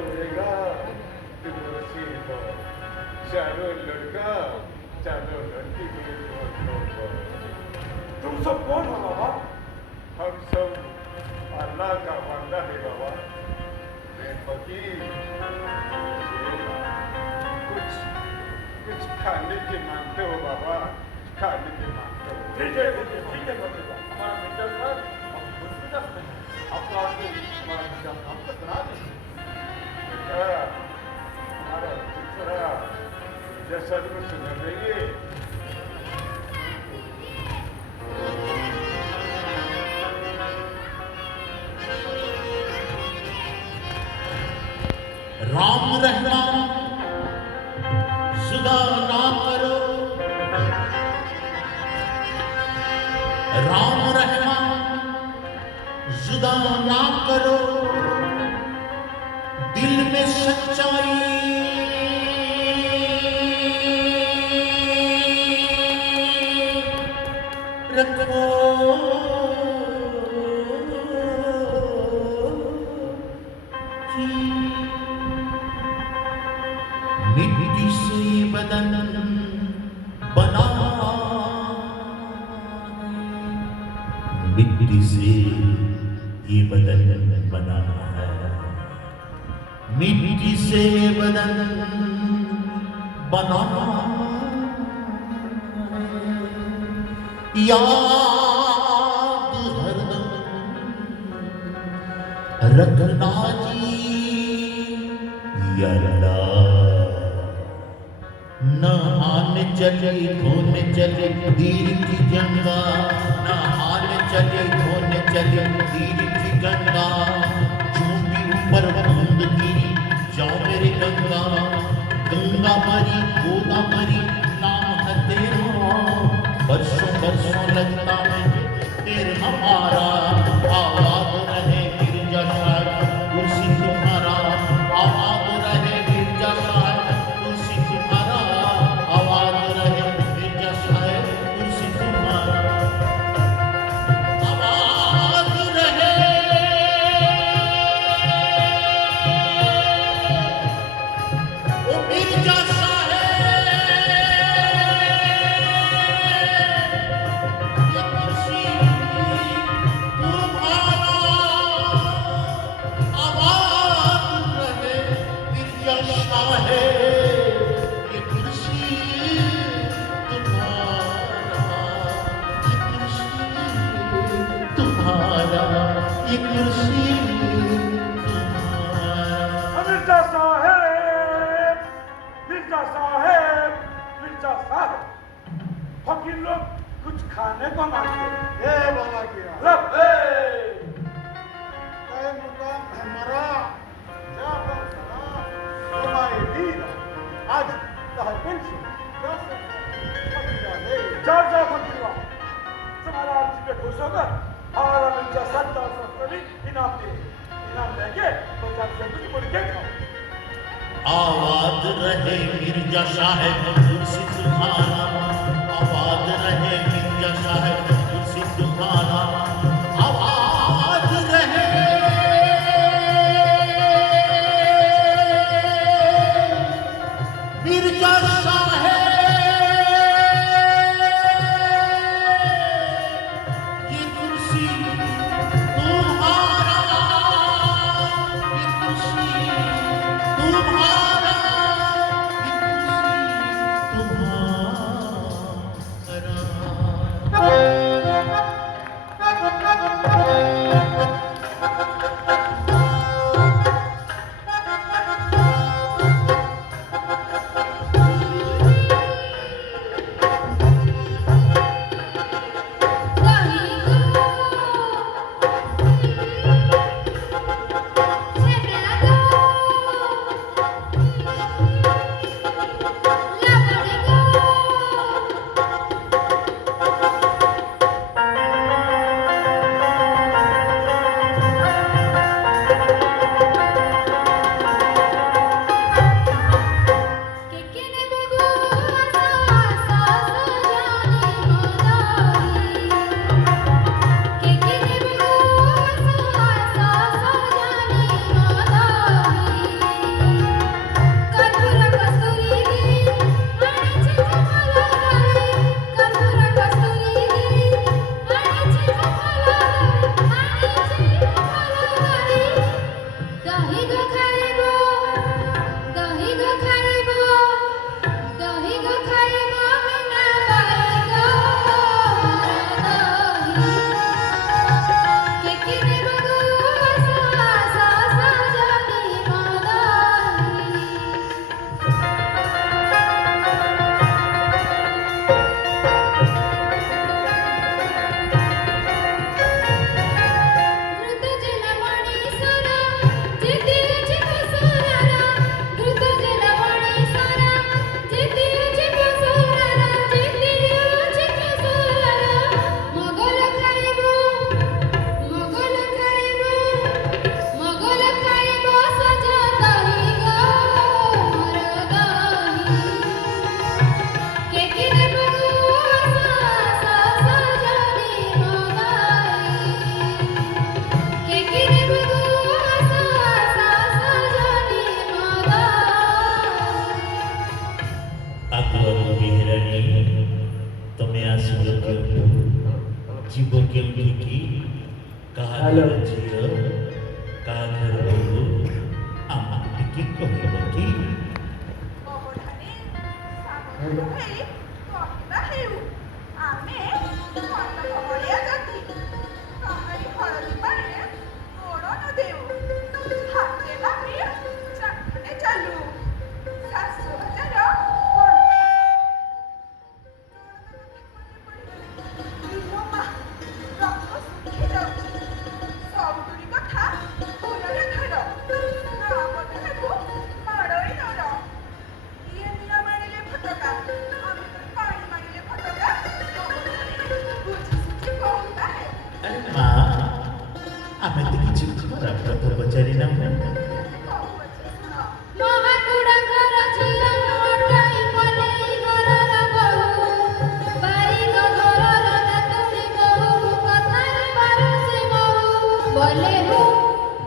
उड़ेगा कि कुर्सी हो, चारों लड़का चारों लड़की के हो। तुम सब कौन हो बाबा? हम सब अल्लाह का बंदा है बाबा। मैं फकीर, कुछ कुछ खाने के मांगते हो बाबा, खाने के मांगते हो। ठीक है भतीजा, हमारा मिर्जा साहब हम खुद भी दस हैं। आपका आदमी हमारा मिर्जा साहब को सुना देंगे। बेटा, हमारा दूसरा जैसा को सुना देंगे। राम रहमान जुदा ना करो, राम रहमान जुदा ना करो, दिल में सच्चाई रखो। मिट्टी से बदन बना, मिट्टी से ये बदन बना है, मिट्टी से बदन बना याद हरदम रखना जी या नहाने चले धोने चले तीर की गंगा, नहाने चले धोने चले तीर की गंगा, चूंकि ऊपर बूंद गिरी जाओ मेरी गंगा, गंगा मरी गोदा मरी नाम है तेरा, बरसों बरसों लगता है तेरे हमारा, आवाज रहे गिरजा शाह कुर्सी तुम्हारा, आवाज रहे गिरजा शाह कुर्सी तुम्हारा, आवाज रहे गिरजा शाह कुर्सी तुम्हारा, आवाज रहे ओ गिरजा शाह ये कुर्सी तुम्हारा, आवाज रहे गिरजा शाह ये कुर्सी तुम्हारा, ये कुर्सी तुम्हारा, ये कुर्सी तुम्हारा। मिर्जा साहेब, मिर्जा साहेब, मिर्जा साहेब, फकीर लोग कुछ खाने को मांगते हैं। ए बाबा किया लब ए मुकाम हमारा जाकर सना तुम्हारे दीन आज तहबिल से जा फकीर लोग, तुम्हारा अर्जी पे खुश होकर हमारा मिर्जा 70 इनाम दे, इनाम देंगे तो जब कुछ बोल के खाओ। आवाज रहे मिर्जा साहब कुर्सी तुम्हारा, आवाज रहे मिर्जा साहब कुर्सी तुम्हारा, आवाज रहे मिर्जा साहब ये कुर्सी तुम्हारा, ये कुर्सी तुम्हारा, ये कुर्सी तुम्हारा। जीव केउठी काहर झियो काहर बोलू आमा टिकी कहिबो की ଅବଧାନେ ସାମନ୍ତ ହେଇ କହିବା ହେଉ ଆମେ କଟକ ଭଳିଆ ଜାତି କାହାରି ହଳଦୀ ପାଣିରେ ଗୋଡ଼ ନ ଦେଉ ହାତେ ଭାବି ଚାକଟେ ଚାଲୁ ଶାଶୁ ହଜାର ମା ରକ୍ତ ଶୁଖି ଯାଉଛି ସବୁରି କଥା ଦୂରରେ ଧର ନା ବଦଳକୁ ମାଡ଼ଇ ନର ଇଏ ନିଆଁ ମାରିଲେ ଫଟକା ଆମେ ପାଣି ମାରିଲେ ଫଟକା ବୁଝି ସୁଝି କହିବା ହେ अरे माँ आमे तो किछि खराब कथा पचारि ना କହୁଅଛି ଶୁଣ ମହାକୁଡ଼ଙ୍କର ଝିଅ ଅଟାଇ କଲେଇ ଘରର ବୋହୂ ବାରିକ ଘରର ନାତୁଣୀ ବୋହୂ କଥାରେ ବାରୁଛି ବୋହୂ ବୋଲେ ହୋ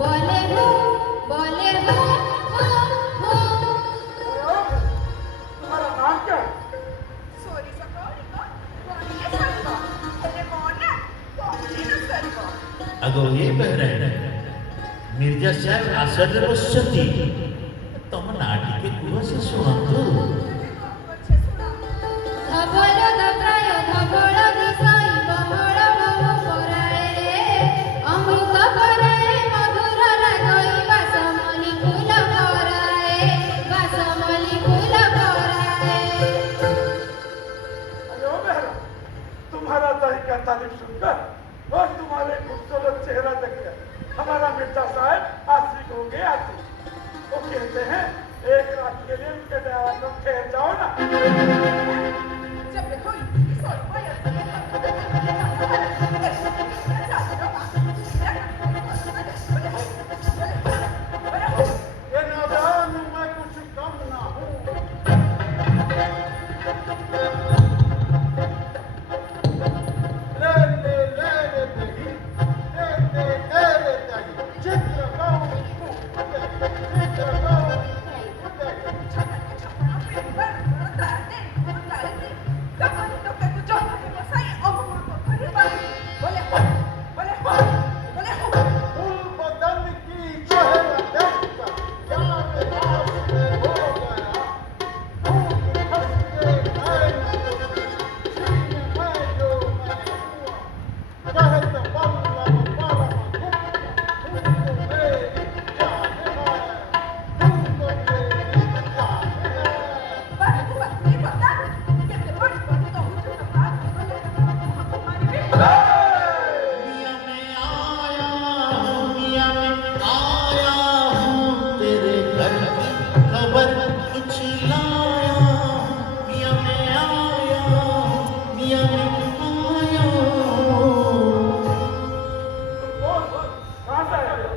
ବୋଲେ ହୋ ବୋଲେ ହୋ ହୋ ହୋ तुम्हारा नाम क्या है? ସୋରିଷ କଉଡ଼ିକ ଗଣିଲେ ସରିବ ହେଲେ ମୋ ନା କହିଲେ ନ ସରିବ आगो ये बहरा मिर्जा साहब आसरे बसछंती तम नाटी के कुह से सुनतु କହୁଅଛି ଶୁଣ ଧବଳ ଦତ୍ରାୟ ଧବଳ ଦିଶାଇ ବହଳ ବହୁ ପରାଏ ରେ ଅମୃତ ପରାଏ ମଧୁର ରାଗଇ ବାସମଲି ଫୁଲ ପରାଏ ବାସମଲି ଫୁଲ ପରାଏ अरे ओ मेहरा तुम्हारा दही का तारीफ सुनकर और तुम्हारे खूबसूरत चेहरा देखकर हमारा मिर्जा साहब आशिक हो गए आशिक वो कहते हैं एक रात के लिए उनके दया में ठहर जाओ ना जब देखो इतनी सरिब ये नादान मैं कुछ कम ना हूँ ले ले ले ले दही ले ले ले ले दही चित्र गाऊं चित्र गाऊं फूल बदन की चेहरा देखकर यार रास में हो गया फूल फंस के नैन छीन मैं जो मैं हुआ कहत बल्लम परम गुप्त फूल मेरी जान है फूल मेरी जान है मियां में आया हूँ मियां में आया हूँ तेरे घर की खबर कुछ लाया हूँ मियां में आया हूँ मियां में आया हूँ बोल बोल कहाँ से आया ये?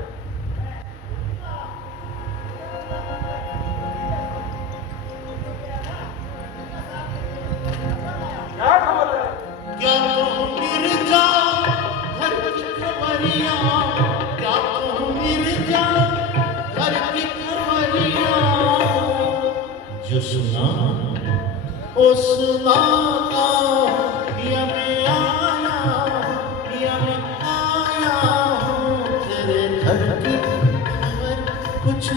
क्या खबर है क्या कहूँ मिर्जा घर की खबरियाँ क्या कहूँ मिर्जा घर की खबरियाँ जो सुना ओ सुनाता पिया में आया हूँ तेरे घर की खबर कुछ